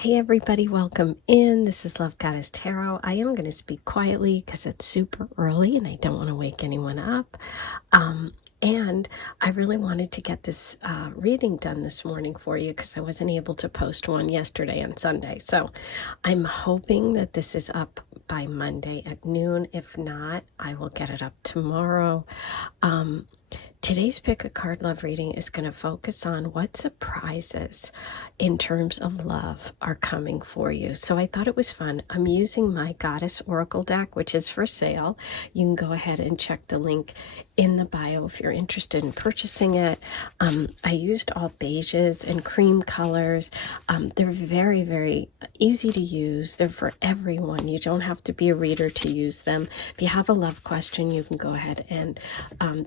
Hey everybody, welcome in. This is Love Goddess Tarot. I am going to speak quietly because it's super early and I don't want to wake anyone up. And I really wanted to get this reading done this morning for you because I wasn't able to post one yesterday and Sunday. So I'm hoping that this is up by Monday at noon. If not, I will get it up tomorrow. Today's Pick a Card Love reading is going to focus on what surprises in terms of love are coming for you. So I thought it was fun. I'm using my Goddess Oracle deck, which is for sale. You can go ahead and check the link in the bio if you're interested in purchasing it. I used all beiges and cream colors. They're very, very easy to use. They're for everyone. You don't have to be a reader to use them. If you have a love question, you can go ahead and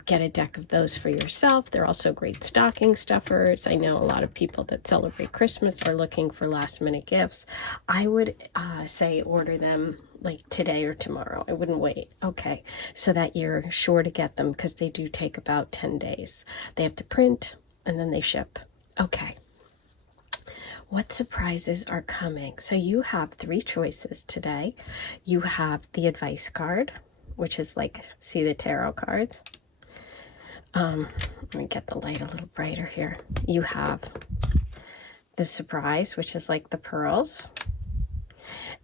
get a deck of those for yourself. They're also great stocking stuffers. I know a lot of people that celebrate Christmas are looking for last minute gifts. I would say order them like today or tomorrow. I wouldn't wait. Okay, so that you're sure to get them because they do take about 10 days. They have to print and then they ship. Okay. What surprises are coming? So you have three choices today. You have the advice card, which is like, see the tarot cards. Let me get the light a little brighter here. You have the surprise, which is like the pearls.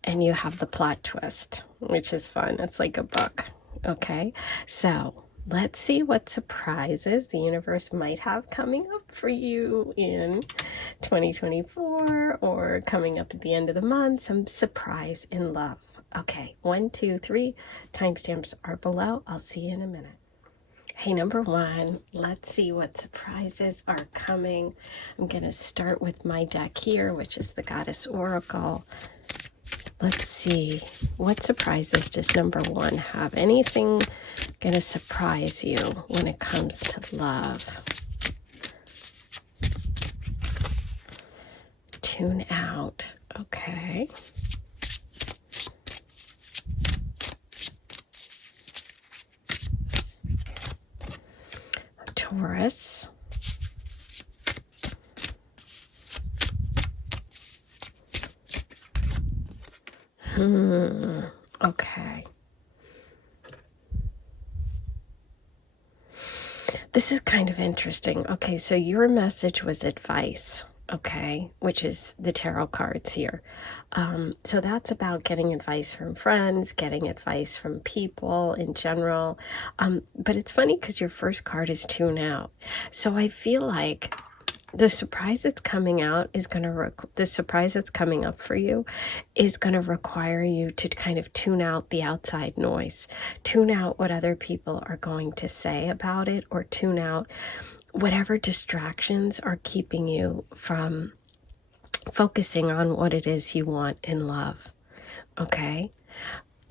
And you have the plot twist, which is fun. It's like a book. Okay, so let's see what surprises the universe might have coming up for you in 2024 or coming up at the end of the month. Some surprise in love. Okay, 1, 2, 3. Timestamps are below. I'll see you in a minute. Hey, number one, let's see what surprises are coming. I'm going to start with my deck here, which is the Goddess Oracle. Let's see, what surprises does number one have? Anything going to surprise you when it comes to love? Tune out. Okay. Taurus. Okay. This is kind of interesting. Okay, so your message was advice, okay, which is the tarot cards here. So that's about getting advice from friends, getting advice from people in general. But it's funny because your first card is tune out. So I feel like the surprise that's coming out is going to, the surprise that's coming up for you is going to require you to kind of tune out the outside noise, tune out what other people are going to say about it, or tune out whatever distractions are keeping you from focusing on what it is you want in love. Okay?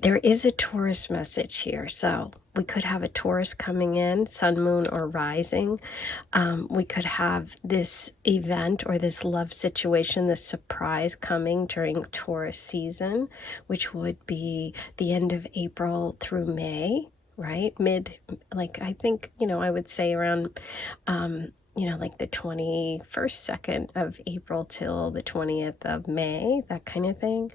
There is a Taurus message here. So we could have a Taurus coming in, sun, moon, or rising. We could have this event or this love situation, this surprise coming during Taurus season, which would be the end of April through May, right? Like I think, I would say around, like the 21st, 2nd of April till the 20th of May, that kind of thing.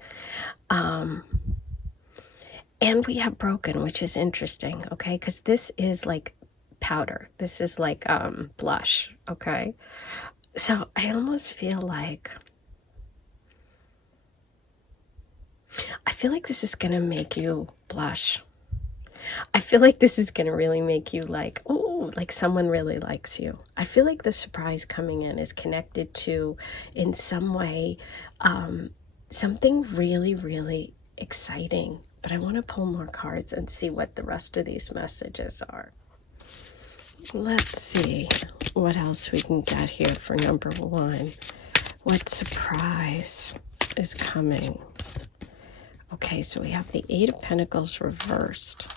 And we have broken, which is interesting, okay? Because this is like powder. This is like blush, okay? So I almost feel like, this is going to make you blush. I feel like this is going to really make you like, oh, like someone really likes you. I feel like the surprise coming in is connected to, in some way, something really, really exciting. But I want to pull more cards and see what the rest of these messages are. Let's see what else we can get here for number one. What surprise is coming? Okay, so we have the 8 of Pentacles reversed.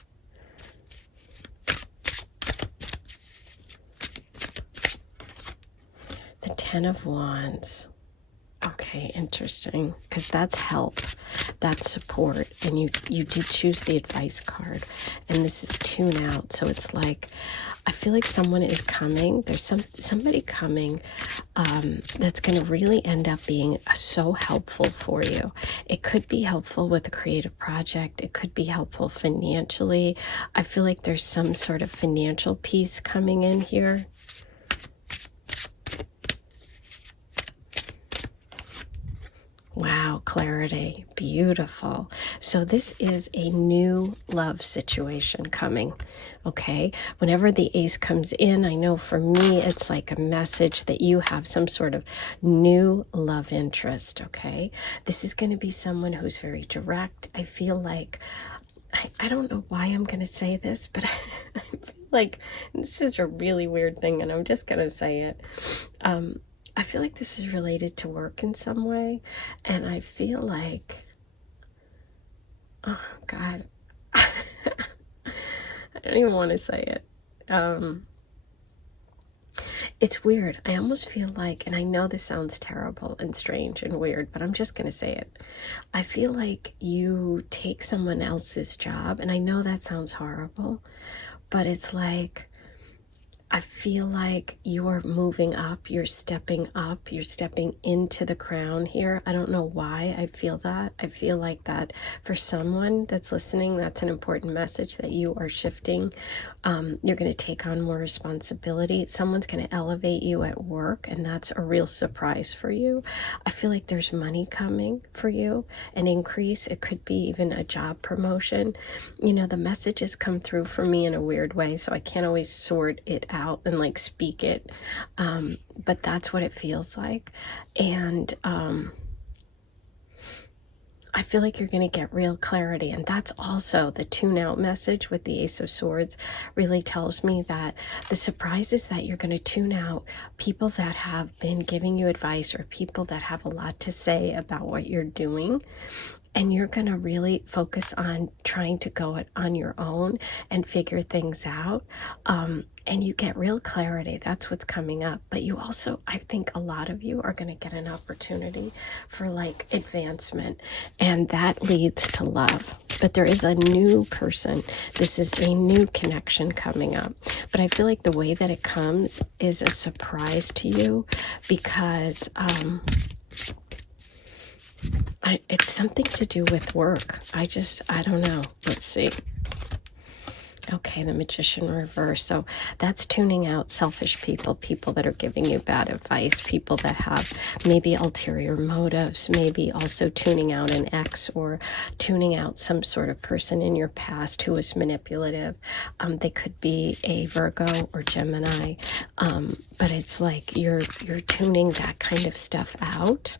The 10 of Wands. Okay, interesting, because that's help. That's support. And you did choose the advice card. And this is tune out. So it's like, I feel like someone is coming. There's somebody coming that's going to really end up being so helpful for you. It could be helpful with a creative project. It could be helpful financially. I feel like there's some sort of financial piece coming in here. Wow, clarity. Beautiful. So this is a new love situation coming, okay? Whenever the ace comes in, I know for me, it's like a message that you have some sort of new love interest, okay? This is going to be someone who's very direct. I feel like, I don't know why I'm going to say this, but I feel like this is a really weird thing, and I'm just going to say it. I feel like this is related to work in some way, and I feel like, oh God, I don't even want to say it. It's weird. I almost feel like, and I know this sounds terrible and strange and weird, but I'm just going to say it. I feel like you take someone else's job, and I know that sounds horrible, but it's like, I feel like you're moving up, you're stepping into the crown here. I don't know why I feel that. I feel like that for someone that's listening, that's an important message that you are shifting. You're going to take on more responsibility. Someone's going to elevate you at work, and that's a real surprise for you. I feel like there's money coming for you, an increase. It could be even a job promotion. You know, the messages come through for me in a weird way, so I can't always sort it out and like speak it, but that's what it feels like. And I feel like you're going to get real clarity, and that's also the tune out message with the Ace of Swords. Really tells me that the surprise is that you're going to tune out people that have been giving you advice, or people that have a lot to say about what you're doing. And you're going to really focus on trying to go it on your own and figure things out. And you get real clarity. That's what's coming up. But you also, I think a lot of you are going to get an opportunity for like advancement. And that leads to love. But there is a new person. This is a new connection coming up. But I feel like the way that it comes is a surprise to you, because it's something to do with work. I don't know. Let's see. Okay, the Magician reverse. So that's tuning out selfish people, people that are giving you bad advice, people that have maybe ulterior motives, maybe also tuning out an ex, or tuning out some sort of person in your past who was manipulative. They could be a Virgo or Gemini, but it's like you're tuning that kind of stuff out.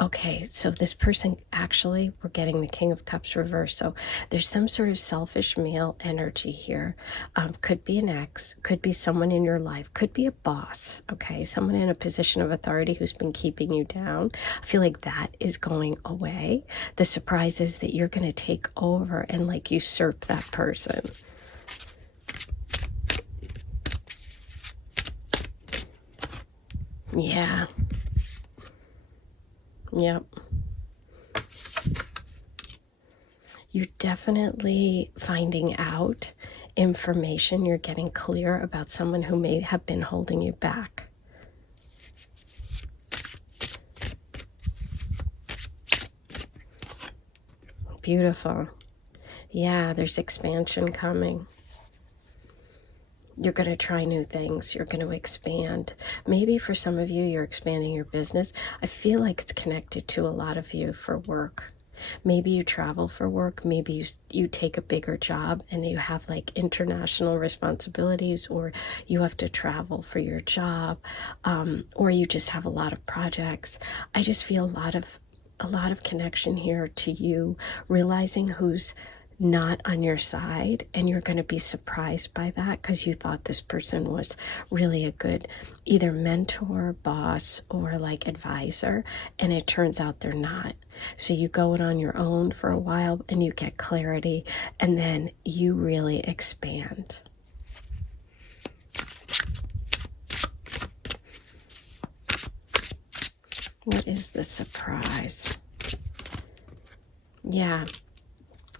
Okay, so this person, actually, we're getting the King of Cups reverse. So there's some sort of selfish male energy here. Could be an ex, could be someone in your life, could be a boss, okay? Someone in a position of authority who's been keeping you down. I feel like that is going away. The surprise is that you're going to take over and like usurp that person. Yeah. Yep. You're definitely finding out information. You're getting clear about someone who may have been holding you back. Beautiful. Yeah, there's expansion coming. You're going to try new things. You're going to expand. Maybe for some of you, you're expanding your business. I feel like it's connected to a lot of you for work. Maybe you travel for work. Maybe you take a bigger job and you have like international responsibilities, or you have to travel for your job, or you just have a lot of projects. I just feel a lot of connection here to you realizing who's not on your side, and you're going to be surprised by that because you thought this person was really a good either mentor, boss, or like advisor, and it turns out they're not. So you go it on your own for a while and you get clarity, and then you really expand. What is the surprise? Yeah.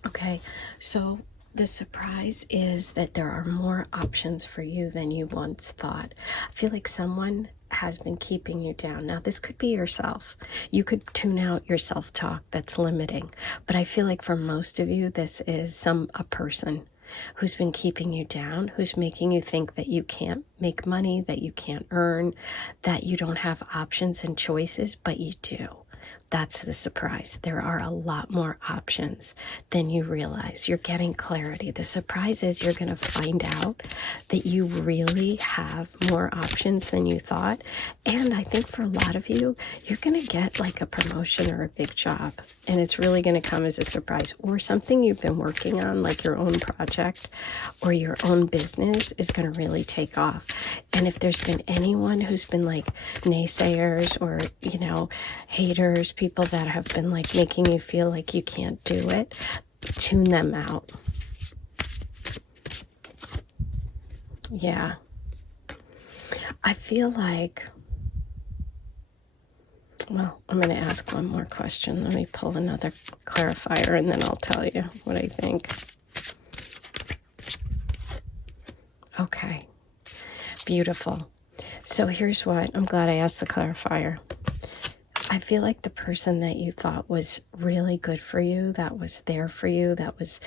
Okay. So the surprise is that there are more options for you than you once thought. I feel like someone has been keeping you down. Now, this could be yourself. You could tune out your self-talk that's limiting. But I feel like for most of you, this is a person who's been keeping you down, who's making you think that you can't make money, that you can't earn, that you don't have options and choices, but you do. That's the surprise. There are a lot more options than you realize. You're getting clarity. The surprise is you're going to find out that you really have more options than you thought. And I think for a lot of you, you're going to get like a promotion or a big job. And it's really going to come as a surprise. Or something you've been working on, like your own project or your own business, is going to really take off. And if there's been anyone who's been like naysayers or, haters, people that have been like making you feel like you can't do it, tune them out. Yeah. I feel like, well, I'm going to ask one more question. Let me pull another clarifier and then I'll tell you what I think. Okay. Beautiful. So here's what, I'm glad I asked the clarifier. I feel like the person that you thought was really good for you, that was there for you, that was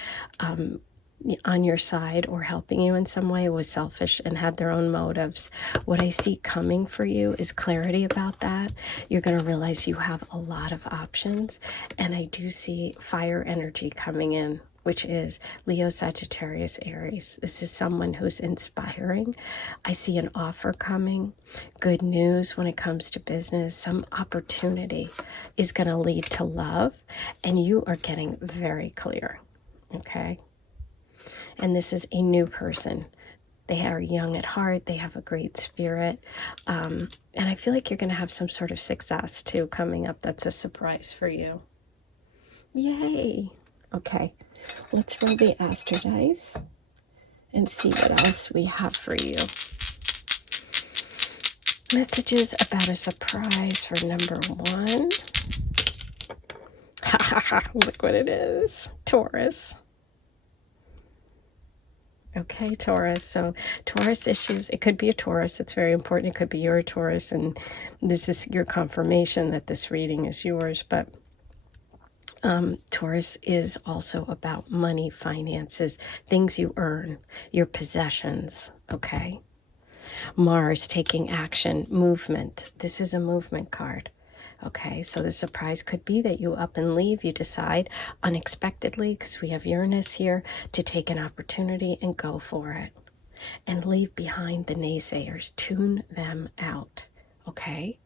on your side or helping you in some way, was selfish and had their own motives. What I see coming for you is clarity about that. You're going to realize you have a lot of options. And I do see fire energy coming in, which is Leo, Sagittarius, Aries. This is someone who's inspiring. I see an offer coming, good news when it comes to business. Some opportunity is going to lead to love, and you are getting very clear, okay? And this is a new person. They are young at heart. They have a great spirit. And I feel like you're going to have some sort of success, too, coming up. That's a surprise for you. Yay. Okay. Let's roll the Aster dice and see what else we have for you. Messages about a surprise for number one. Look what it is. Taurus. Okay, Taurus. So Taurus issues, it could be a Taurus. It's very important. It could be you're a Taurus, and this is your confirmation that this reading is yours. But Taurus is also about money, finances, things you earn, your possessions, okay? Mars, taking action, movement. This is a movement card, okay? So the surprise could be that you up and leave. You decide unexpectedly, because we have Uranus here, to take an opportunity and go for it. And leave behind the naysayers. Tune them out, okay?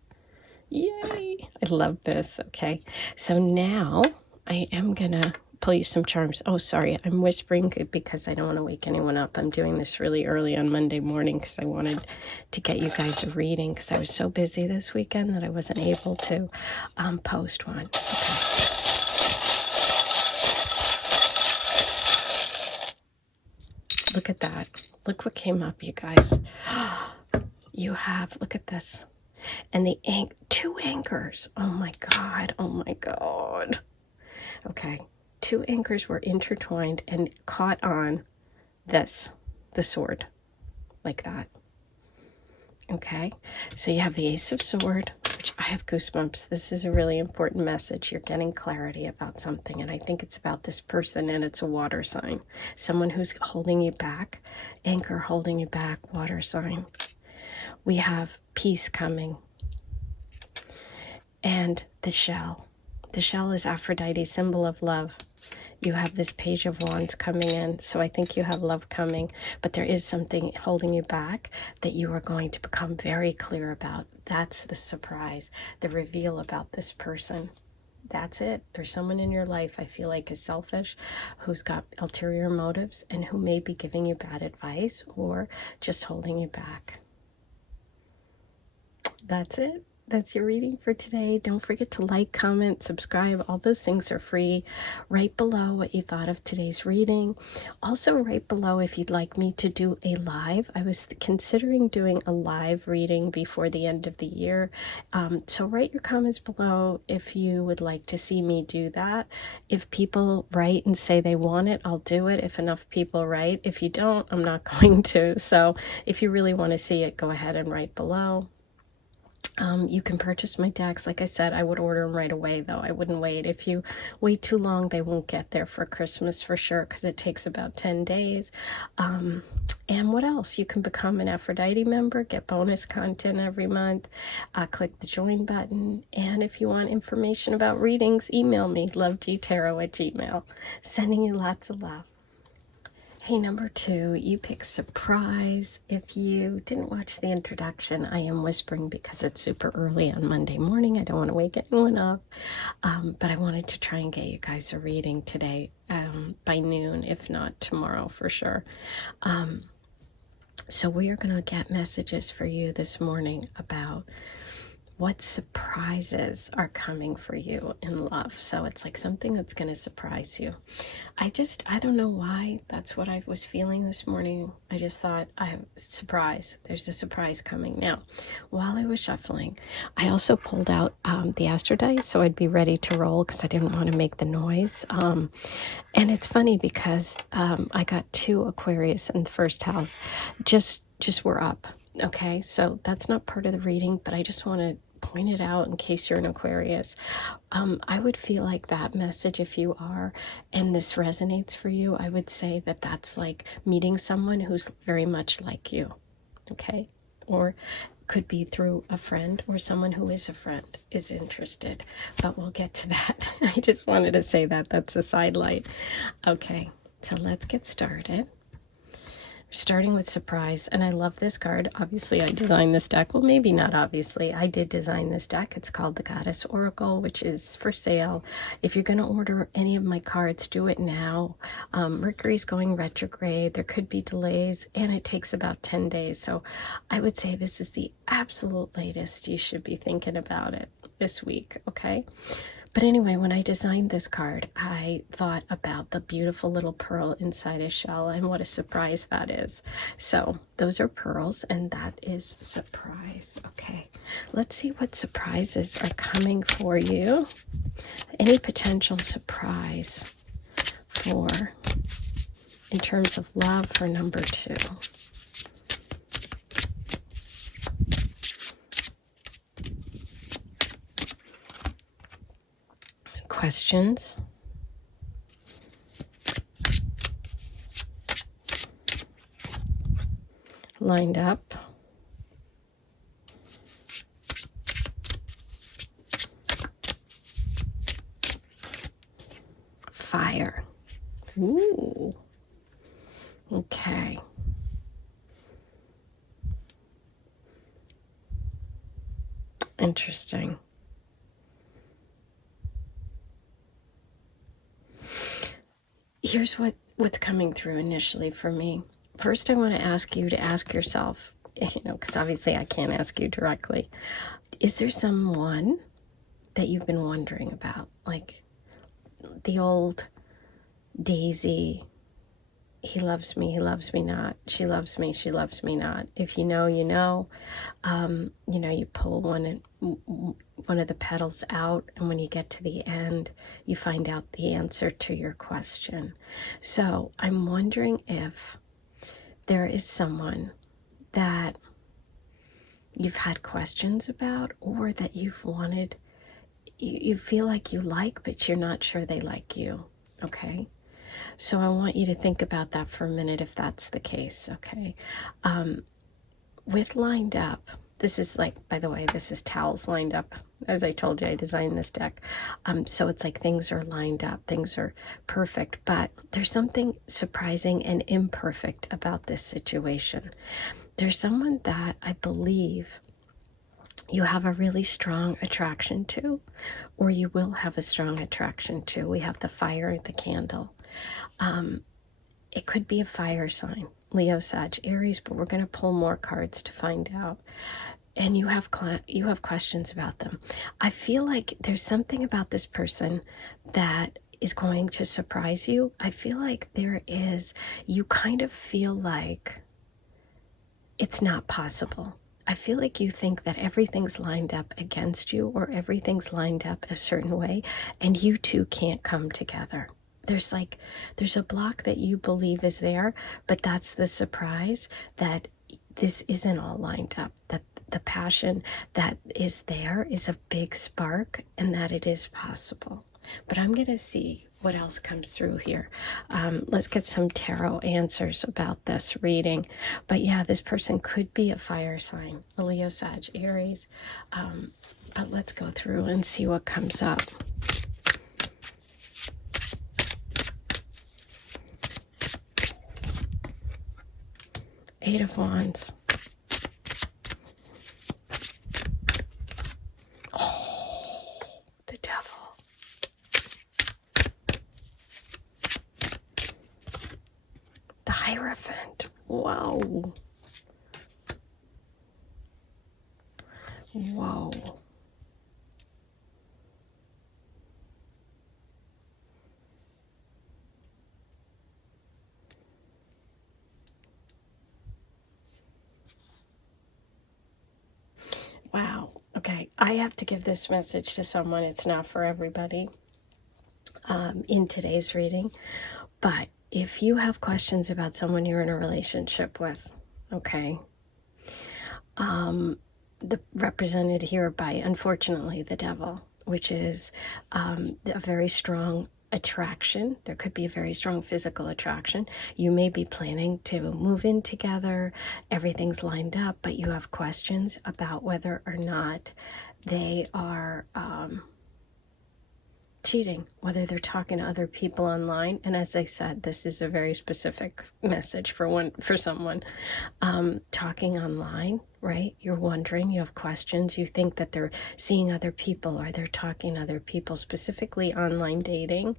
Yay! I love this, okay? So now I am going to pull you some charms. Oh, sorry, I'm whispering because I don't want to wake anyone up. I'm doing this really early on Monday morning because I wanted to get you guys a reading because I was so busy this weekend that I wasn't able to post one. Okay. Look at that. Look what came up, you guys. You have, look at this. And the two anchors. Oh my God. Oh my God. Okay. Two anchors were intertwined and caught on this, the sword, like that. Okay. So you have the Ace of Sword, which I have goosebumps. This is a really important message. You're getting clarity about something. And I think it's about this person, and it's a water sign. Someone who's holding you back. Anchor holding you back, water sign. We have peace coming. And the shell. The shell is Aphrodite, symbol of love. You have this Page of Wands coming in, so I think you have love coming, but there is something holding you back that you are going to become very clear about. That's the surprise, the reveal about this person. That's it. There's someone in your life I feel like is selfish, who's got ulterior motives, and who may be giving you bad advice or just holding you back. That's it. that's your reading for today. Don't forget to like, comment, subscribe. All those things are free. Write below what you thought of today's reading. Also, write below if you'd like me to do a live. I was considering doing a live reading before the end of the year. So write your comments below if you would like to see me do that. If people write and say they want it, I'll do it. If enough people write. If you don't, I'm not going to. So if you really want to see it, go ahead and write below. You can purchase my decks. Like I said, I would order them right away, though. I wouldn't wait. If you wait too long, they won't get there for Christmas for sure, because it takes about 10 days. And what else? You can become an Aphrodite member, get bonus content every month. Click the join button. And if you want information about readings, email me, lovegtarot@gmail. Sending you lots of love. Hey, number 2, you pick surprise. If you didn't watch the introduction, I am whispering because it's super early on Monday morning. I don't want to wake anyone up, but I wanted to try and get you guys a reading today by noon, if not tomorrow for sure. So we are going to get messages for you this morning about what surprises are coming for you in love. So it's like something that's going to surprise you. I don't know why that's what I was feeling this morning. I just thought, surprise. There's a surprise coming. Now, while I was shuffling, I also pulled out the Astro dice so I'd be ready to roll because I didn't want to make the noise. And it's funny because I got 2 Aquarius in the first house. Just were up. Okay, so that's not part of the reading, but I just want to point it out in case you're an Aquarius. I would feel like that message, if you are, and this resonates for you, I would say that that's like meeting someone who's very much like you, okay? Or could be through a friend or someone who is a friend is interested, but we'll get to that. I just wanted to say that. That's a sidelight. Okay, so let's get started. Starting with surprise, and I love this card. Obviously, I designed this deck. Well, maybe not obviously. I did design this deck. It's called the Goddess Oracle, which is for sale. If you're going to order any of my cards, do it now. Mercury's going retrograde. There could be delays, and it takes about 10 days. So I would say this is the absolute latest you should be thinking about it this week, okay? But anyway, when I designed this card, I thought about the beautiful little pearl inside a shell and what a surprise that is. So those are pearls, and that is surprise. Okay, let's see what surprises are coming for you. Any potential surprise for, in terms of love, for number 2. Questions. Lined up. Fire. Ooh. Okay. Interesting. Here's what's coming through initially for me. First, I want to ask you to ask yourself, because obviously I can't ask you directly, is there someone that you've been wondering about? Like the old Daisy, he loves me not. She loves me not. If you know, you know. You pull one of the petals out, and when you get to the end, you find out the answer to your question. So I'm wondering if there is someone that you've had questions about, or that you've wanted, you feel like you like, but you're not sure they like you, okay? So I want you to think about that for a minute if that's the case, okay? With lined up, this is like, by the way, this is towels lined up. As I told you, I designed this deck. So it's like things are lined up, things are perfect, but there's something surprising and imperfect about this situation. There's someone that I believe you have a really strong attraction to, or you will have a strong attraction to. We have the fire, the candle. It could be a fire sign, Leo, Sag, Aries, but we're going to pull more cards to find out. and you have questions about them. I feel like there's something about this person that is going to surprise you. I feel like you kind of feel like it's not possible. I feel like you think that everything's lined up against you, or everything's lined up a certain way, and you two can't come together. There's a block that you believe is there, but that's the surprise, that this isn't all lined up, that the passion that is there is a big spark, and that it is possible. But I'm going to see what else comes through here. Let's get some tarot answers about this reading. But yeah, this person could be a fire sign, a Leo, Sag, Aries. But let's go through and see what comes up. Eight of Wands. Oh, the Devil. The Hierophant. Wow. Whoa. Wow. Okay, I have to give this message to someone. It's not for everybody in today's reading. But if you have questions about someone you're in a relationship with, okay, represented here by, unfortunately, the Devil, which is a very strong attraction. There could be a very strong physical attraction. You may be planning to move in together. Everything's lined up, but you have questions about whether or not they are cheating, whether they're talking to other people online. And as I said, this is a very specific message for someone talking online, right? You're wondering, you have questions, you think that they're seeing other people, or they're talking to other people, specifically online dating.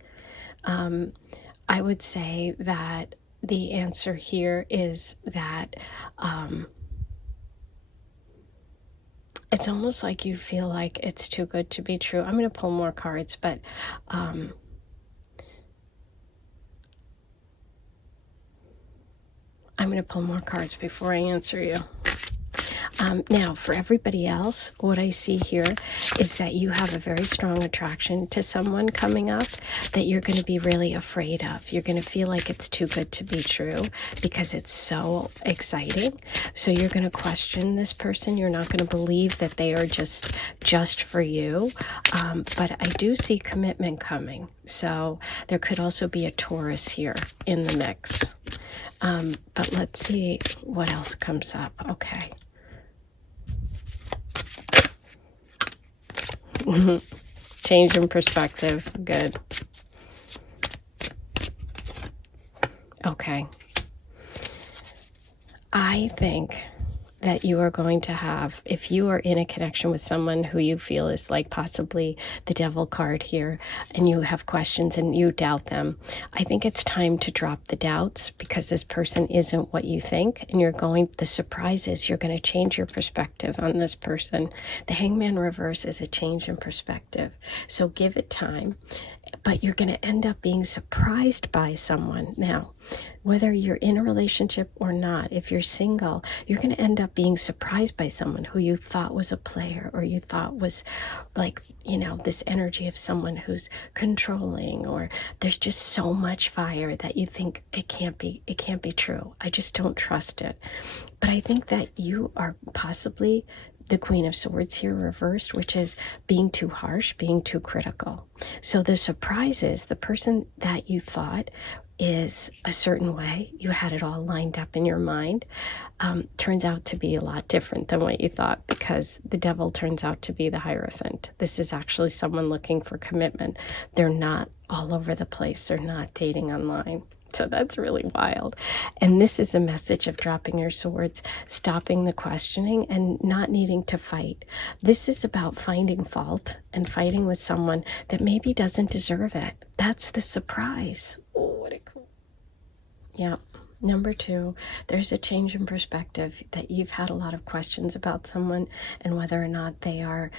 I would say that the answer here is that it's almost like you feel like it's too good to be true. I'm going to pull more cards, but I'm going to pull more cards before I answer you. Now, for everybody else, what I see here is that you have a very strong attraction to someone coming up that you're going to be really afraid of. You're going to feel like it's too good to be true because it's so exciting. So you're going to question this person. You're not going to believe that they are just for you. But I do see commitment coming. So there could also be a Taurus here in the mix. But let's see what else comes up. Okay. Change in perspective. Good. Okay. I think that you are going to have, if you are in a connection with someone who you feel is like possibly the Devil card here, and you have questions and you doubt them, I think it's time to drop the doubts, because this person isn't what you think, and the surprise is you're going to change your perspective on this person. The Hangman reverse is a change in perspective. So give it time, but you're going to end up being surprised by someone. Now, whether you're in a relationship or not, if you're single, you're going to end up being surprised by someone who you thought was a player, or you thought was like, this energy of someone who's controlling, or there's just so much fire that you think it can't be true. I just don't trust it. But I think that you are possibly the Queen of Swords here reversed, which is being too harsh, being too critical. So the surprise is the person that you thought is a certain way, you had it all lined up in your mind, turns out to be a lot different than what you thought, because the Devil turns out to be the Hierophant. This is actually someone looking for commitment. They're not all over the place. They're not dating online. So that's really wild. And this is a message of dropping your swords, stopping the questioning, and not needing to fight. This is about finding fault and fighting with someone that maybe doesn't deserve it. That's the surprise. Oh, what a cool. Yeah. Number two, there's a change in perspective, that you've had a lot of questions about someone and whether or not they are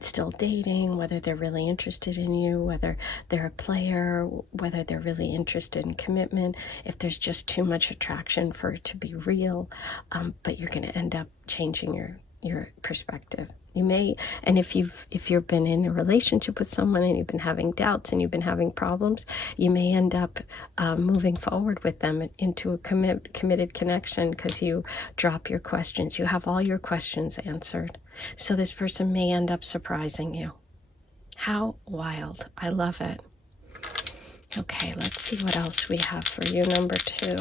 still dating, whether they're really interested in you, whether they're a player, whether they're really interested in commitment, if there's just too much attraction for it to be real, but you're going to end up changing your perspective. You may, and if you've been in a relationship with someone and you've been having doubts and you've been having problems, you may end up moving forward with them into a committed connection because you drop your questions. You have all your questions answered. So this person may end up surprising you. How wild. I love it. Okay, let's see what else we have for you, number two.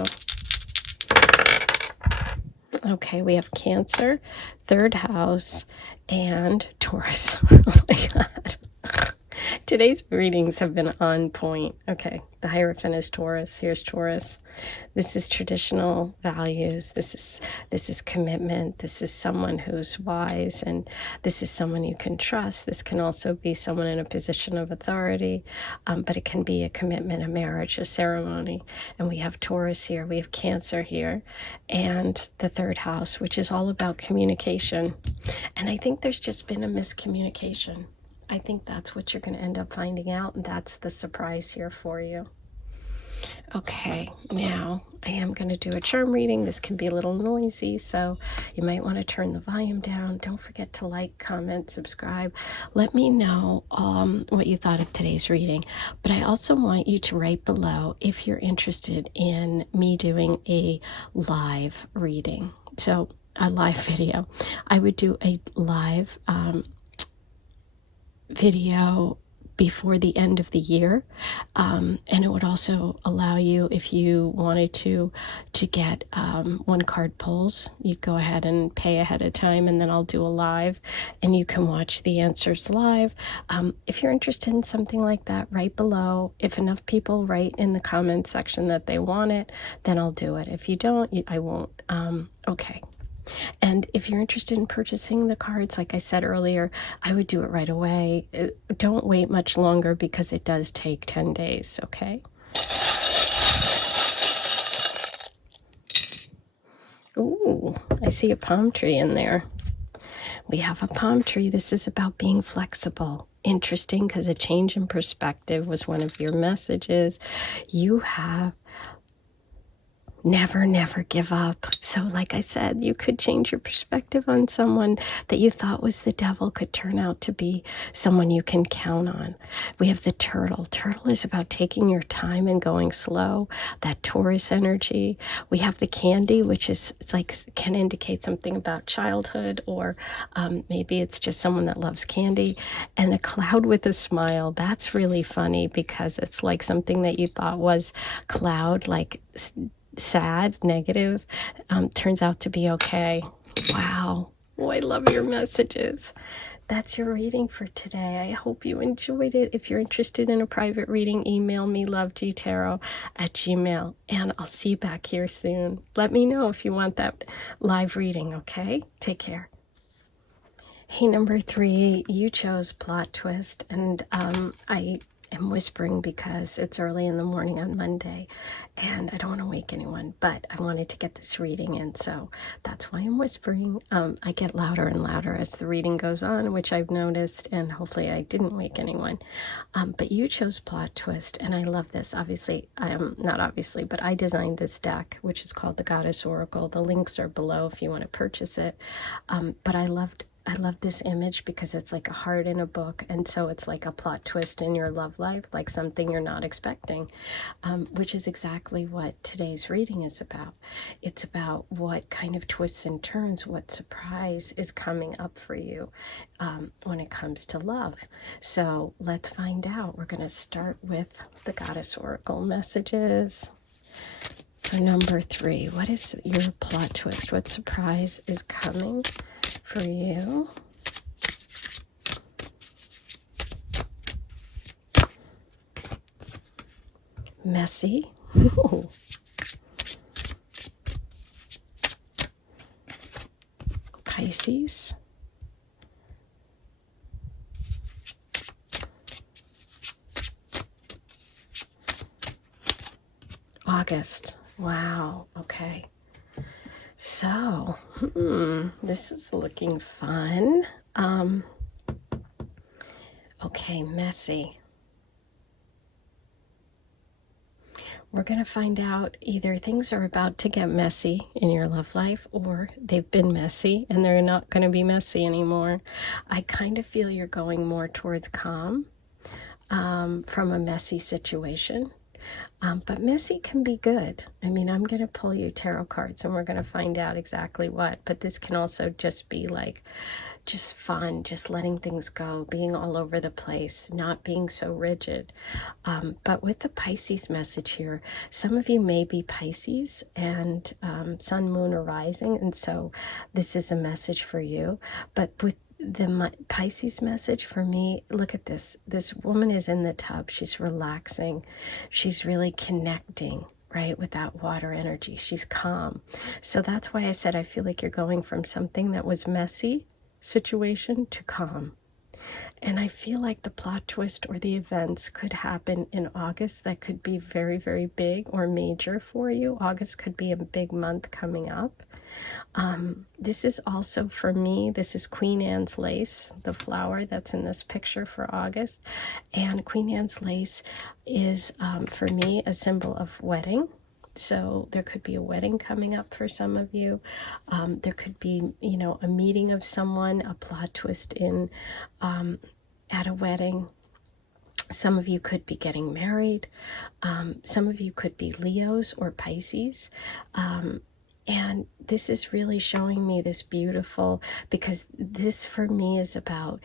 Okay, we have Cancer, third house, and Taurus. Oh my God. Today's readings have been on point. Okay, the Hierophant is Taurus. Here's Taurus. This is traditional values. This is commitment. This is someone who's wise, and this is someone you can trust. This can also be someone in a position of authority, but it can be a commitment, a marriage, a ceremony. And we have Taurus here. We have Cancer here, and the third house, which is all about communication. And I think there's just been a miscommunication. I think that's what you're going to end up finding out, and that's the surprise here for you. Okay, now I am going to do a charm reading. This can be a little noisy, so you might want to turn the volume down. Don't forget to like, comment, subscribe. Let me know what you thought of today's reading. But I also want you to write below if you're interested in me doing a live reading. So a live video. I would do a live video before the end of the year, and it would also allow you, if you wanted to get one card pulls, you'd go ahead and pay ahead of time, and then I'll do a live and you can watch the answers live. If you're interested in something like that, write below. If enough people write in the comment section that they want it, then I'll do it. If you don't, I won't. Okay. And if you're interested in purchasing the cards, like I said earlier, I would do it right away. Don't wait much longer because it does take 10 days, okay? Ooh, I see a palm tree in there. We have a palm tree. This is about being flexible. Interesting, because a change in perspective was one of your messages. You have never give up. So like I said, you could change your perspective on someone that you thought was the devil could turn out to be someone you can count on. We have the turtle. Turtle is about taking your time and going slow, that Taurus energy. We have the candy, which is, it's like, can indicate something about childhood, or maybe it's just someone that loves candy. And a cloud with a smile, that's really funny because it's like something that you thought was cloud, like sad, negative, turns out to be okay. Wow. Oh, I love your messages. That's your reading for today. I hope you enjoyed it. If you're interested in a private reading, email me, lovegoddesstarot@gmail.com, and I'll see you back here soon. Let me know if you want that live reading, okay? Take care. Hey, number three, you chose plot twist, and I am whispering because it's early in the morning on Monday and I don't want to wake anyone, but I wanted to get this reading in, so that's why I'm whispering. I get louder and louder as the reading goes on, which I've noticed, and hopefully I didn't wake anyone. But you chose plot twist, and I love this. Obviously, not obviously, but I designed this deck, which is called the Goddess Oracle. The links are below if you want to purchase it. But I love this image because it's like a heart in a book, and so it's like a plot twist in your love life, like something you're not expecting, which is exactly what today's reading is about. It's about what kind of twists and turns, what surprise is coming up for you when it comes to love. So let's find out. We're going to start with the Goddess Oracle messages. For number three, what is your plot twist? What surprise is coming for you? Messy. Pisces. August. Wow. Okay. So, this is looking fun. Okay, messy. We're going to find out either things are about to get messy in your love life, or they've been messy and they're not going to be messy anymore. I kind of feel you're going more towards calm from a messy situation. But messy can be good. I mean, I'm going to pull you tarot cards and we're going to find out exactly what. But this can also just be like, just fun, just letting things go, being all over the place, not being so rigid. But with the Pisces message here, some of you may be Pisces and sun, moon, or rising. And so this is a message for you. But with the Pisces message for me, look at this. This woman is in the tub. She's relaxing. She's really connecting, right, with that water energy. She's calm. So that's why I said I feel like you're going from something that was messy situation to calm. And I feel like the plot twist or the events could happen in August that could be very, very big or major for you. August could be a big month coming up. This is also, for me, this is Queen Anne's lace, the flower that's in this picture for August. And Queen Anne's lace is, for me, a symbol of wedding. So there could be a wedding coming up for some of you. There could be, you know, a meeting of someone, a plot twist in at a wedding. Some of you could be getting married. Some of you could be Leos or Pisces. And this is really showing me this beautiful, because this for me is about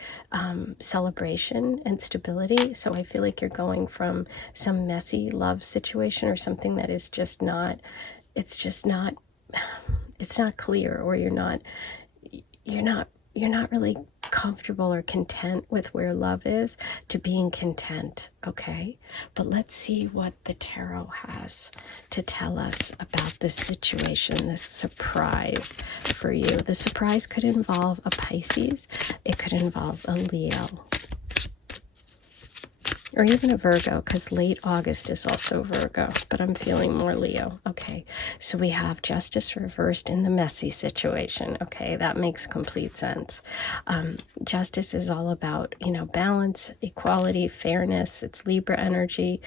celebration and stability. So I feel like you're going from some messy love situation or something that is just not, it's not clear, or you're not really comfortable or content with where love is, to being content, okay? But let's see what the tarot has to tell us about this situation, this surprise for you. The surprise could involve a Pisces. It could involve a Leo. Or even a Virgo, because late August is also Virgo, but I'm feeling more Leo. Okay, so we have Justice reversed in the messy situation. Okay, that makes complete sense. Justice is all about, you know, balance, equality, fairness. It's Libra energy.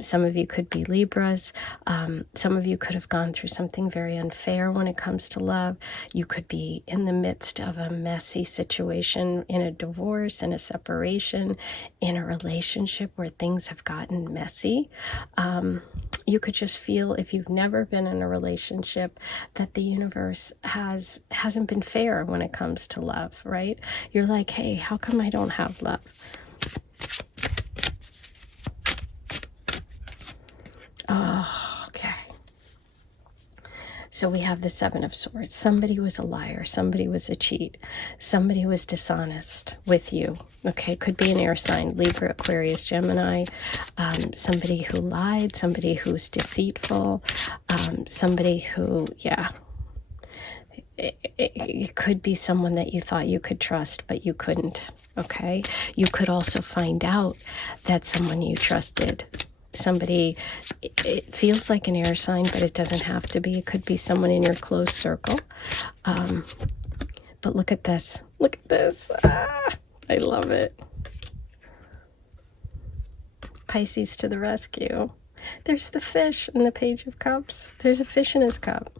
Some of you could be Libras. Some of you could have gone through something very unfair when it comes to love. You could be in the midst of a messy situation, in a divorce, in a separation, in a relationship where things have gotten messy. You could just feel, if you've never been in a relationship, that the universe hasn't been fair when it comes to love, right? You're like, hey, how come I don't have love? Oh, okay. So we have the Seven of Swords. Somebody was a liar. Somebody was a cheat. Somebody was dishonest with you. Okay, could be an air sign, Libra, Aquarius, Gemini. Somebody who lied. Somebody who's deceitful. Somebody who, yeah. It could be someone that you thought you could trust, but you couldn't. Okay, you could also find out that someone you trusted, somebody, it feels like an air sign, but it doesn't have to be. It could be someone in your close circle. But look at this. Look at this. I love it. Pisces to the rescue. There's the fish in the Page of Cups. There's a fish in his cup.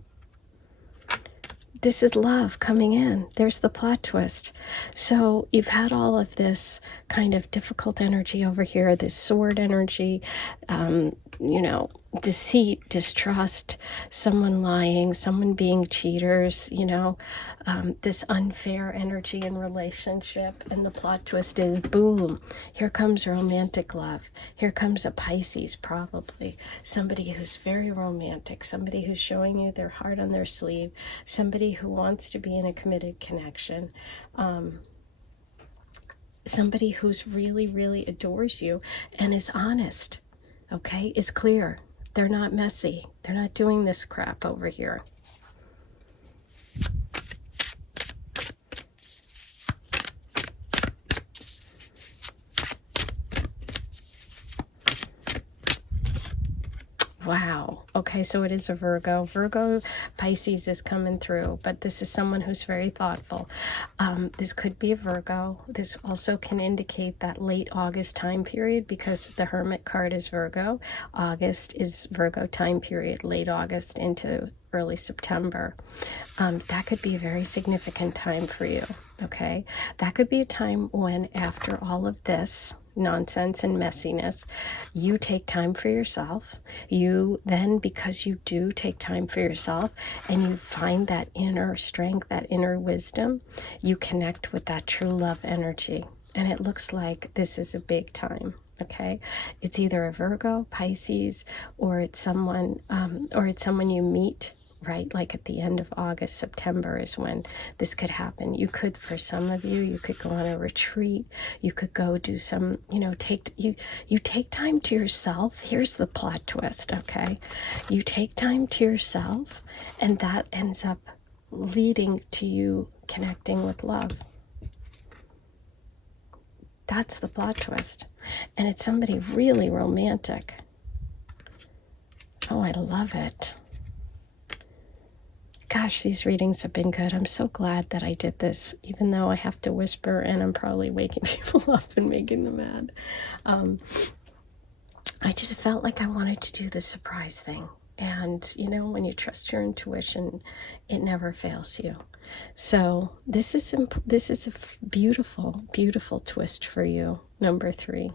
This is love coming in. There's the plot twist. So you've had all of this kind of difficult energy over here, this sword energy, you know, deceit, distrust, someone lying, someone being cheaters, you know, this unfair energy in relationship. And the plot twist is, boom, here comes romantic love. Here comes a Pisces, probably. Somebody who's very romantic, somebody who's showing you their heart on their sleeve, somebody who wants to be in a committed connection. Somebody who's really, really adores you and is honest, okay, is clear. They're not messy. They're not doing this crap over here. Wow. Okay. Okay, so it is a Virgo. Virgo Pisces is coming through, but this is someone who's very thoughtful. This could be a Virgo. This also can indicate that late August time period, because the Hermit card is Virgo. August is Virgo time period, late August into early September. That could be a very significant time for you. Okay, that could be a time when, after all of this nonsense and messiness, you take time for yourself. You then, because you do take time for yourself and you find that inner strength, that inner wisdom, you connect with that true love energy. And it looks like this is a big time. Okay, it's either a Virgo, Pisces, or it's someone you meet, right? Like at the end of August, September is when this could happen. You could, for some of you, you could go on a retreat. You could go do some, you take time to yourself. Here's the plot twist, okay? You take time to yourself, and that ends up leading to you connecting with love. That's the plot twist. And it's somebody really romantic. Oh, I love it. Gosh, these readings have been good. I'm so glad that I did this, even though I have to whisper and I'm probably waking people up and making them mad. I just felt like I wanted to do the surprise thing. And, when you trust your intuition, it never fails you. So this is a beautiful, beautiful twist for you, number 3.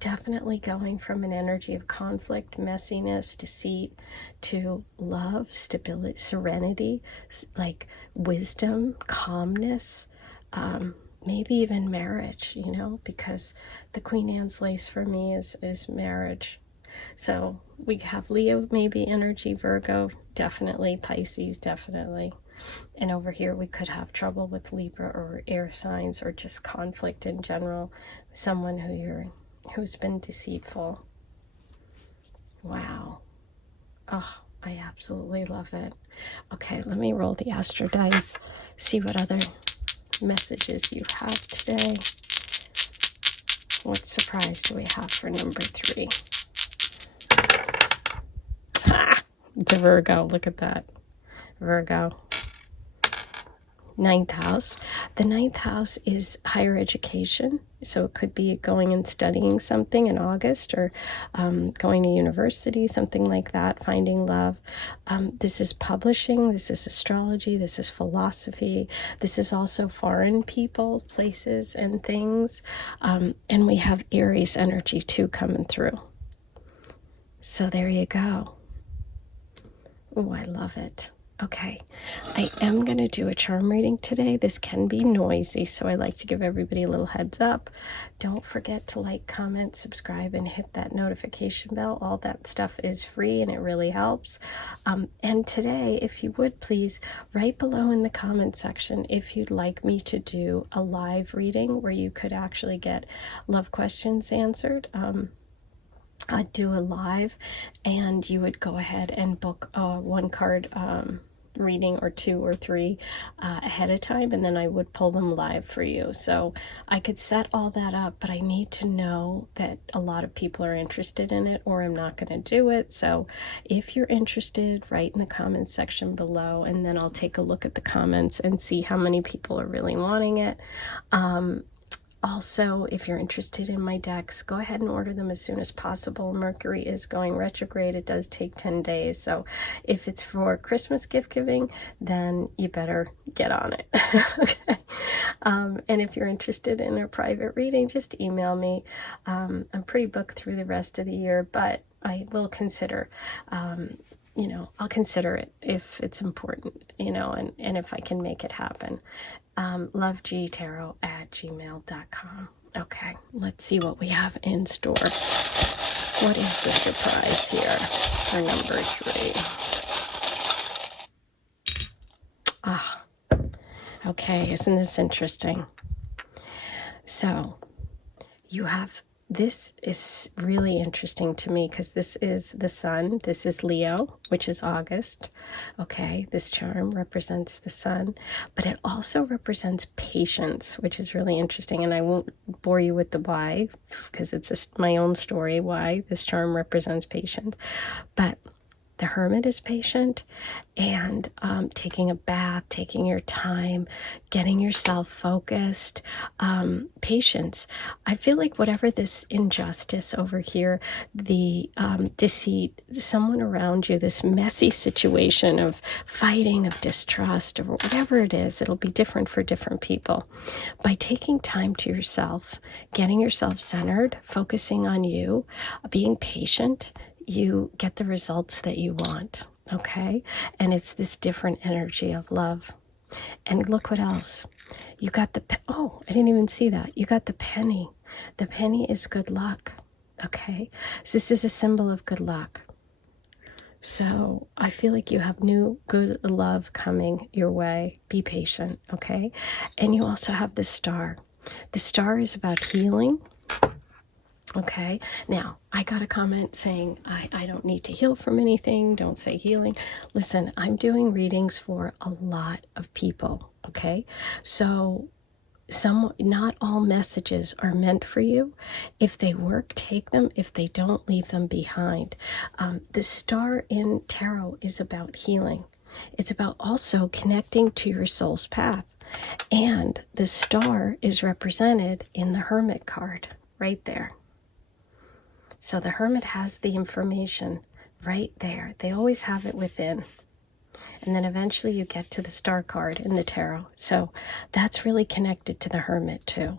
Definitely going from an energy of conflict, messiness, deceit, to love, stability, serenity, like wisdom, calmness, maybe even marriage, because the Queen Anne's lace for me is marriage. So we have Leo, maybe energy, Virgo, definitely, Pisces, definitely. And over here we could have trouble with Libra or air signs, or just conflict in general, someone who's been deceitful. Wow. Oh, I absolutely love it. Okay, let me roll the astro dice, see what other messages you have today. What surprise do we have for number 3? Ha! It's a Virgo. Look at that. Virgo. 9th house. The 9th house is higher education. So it could be going and studying something in August, or going to university, something like that, finding love. This is publishing. This is astrology. This is philosophy. This is also foreign people, places, and things. And we have Aries energy too coming through. So there you go. Oh, I love it. Okay, I am going to do a charm reading today. This can be noisy, so I like to give everybody a little heads up. Don't forget to like, comment, subscribe, and hit that notification bell. All that stuff is free, and it really helps. And today, if you would please, write below in the comment section if you'd like me to do a live reading where you could actually get love questions answered. I'd do a live, and you would go ahead and book a 1-card reading, or 2 or 3 ahead of time, and then I would pull them live for you. So I could set all that up, but I need to know that a lot of people are interested in it, or I'm not going to do it. So if you're interested, write in the comments section below, and then I'll take a look at the comments and see how many people are really wanting it. Also, if you're interested in my decks, go ahead and order them as soon as possible. Mercury is going retrograde. It does take 10 days. So if it's for Christmas gift giving, then you better get on it. Okay. And if you're interested in a private reading, just email me. I'm pretty booked through the rest of the year, but I will consider, I'll consider it if it's important, and if I can make it happen. lovegtarot@gmail.com. Okay, let's see what we have in store. What is the surprise here for number 3? Okay, isn't this interesting? So you have, this is really interesting to me because this is the sun. This is Leo, which is August. Okay, this charm represents the sun, but it also represents patience, which is really interesting. And I won't bore you with the why, because it's my own story why this charm represents patience. But The Hermit is patient, and taking a bath, taking your time, getting yourself focused, patience. I feel like whatever this injustice over here, the deceit, someone around you, this messy situation of fighting, of distrust, or whatever it is, it'll be different for different people. By taking time to yourself, getting yourself centered, focusing on you, being patient, you get the results that you want, okay? And it's this different energy of love. And look what else. You got the, oh, I didn't even see that. You got the penny. The penny is good luck, okay? So this is a symbol of good luck. So I feel like you have new good love coming your way. Be patient, okay? And you also have the star. The star is about healing. Okay, now I got a comment saying I don't need to heal from anything. Don't say healing. Listen, I'm doing readings for a lot of people. Okay, so not all messages are meant for you. If they work, take them. If they don't, leave them behind. The star in tarot is about healing. It's about also connecting to your soul's path. And the star is represented in the Hermit card right there. So the Hermit has the information right there. They always have it within. And then eventually you get to the Star card in the tarot. So that's really connected to the Hermit too.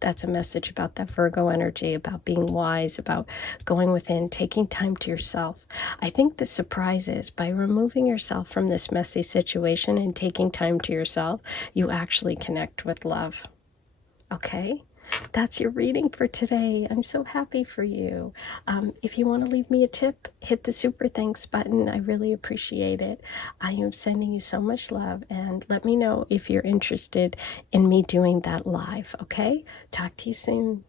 That's a message about that Virgo energy, about being wise, about going within, taking time to yourself. I think the surprise is by removing yourself from this messy situation and taking time to yourself, you actually connect with love. Okay? That's your reading for today. I'm so happy for you. If you want to leave me a tip, hit the super thanks button. I really appreciate it. I am sending you so much love, and let me know if you're interested in me doing that live, okay? Talk to you soon.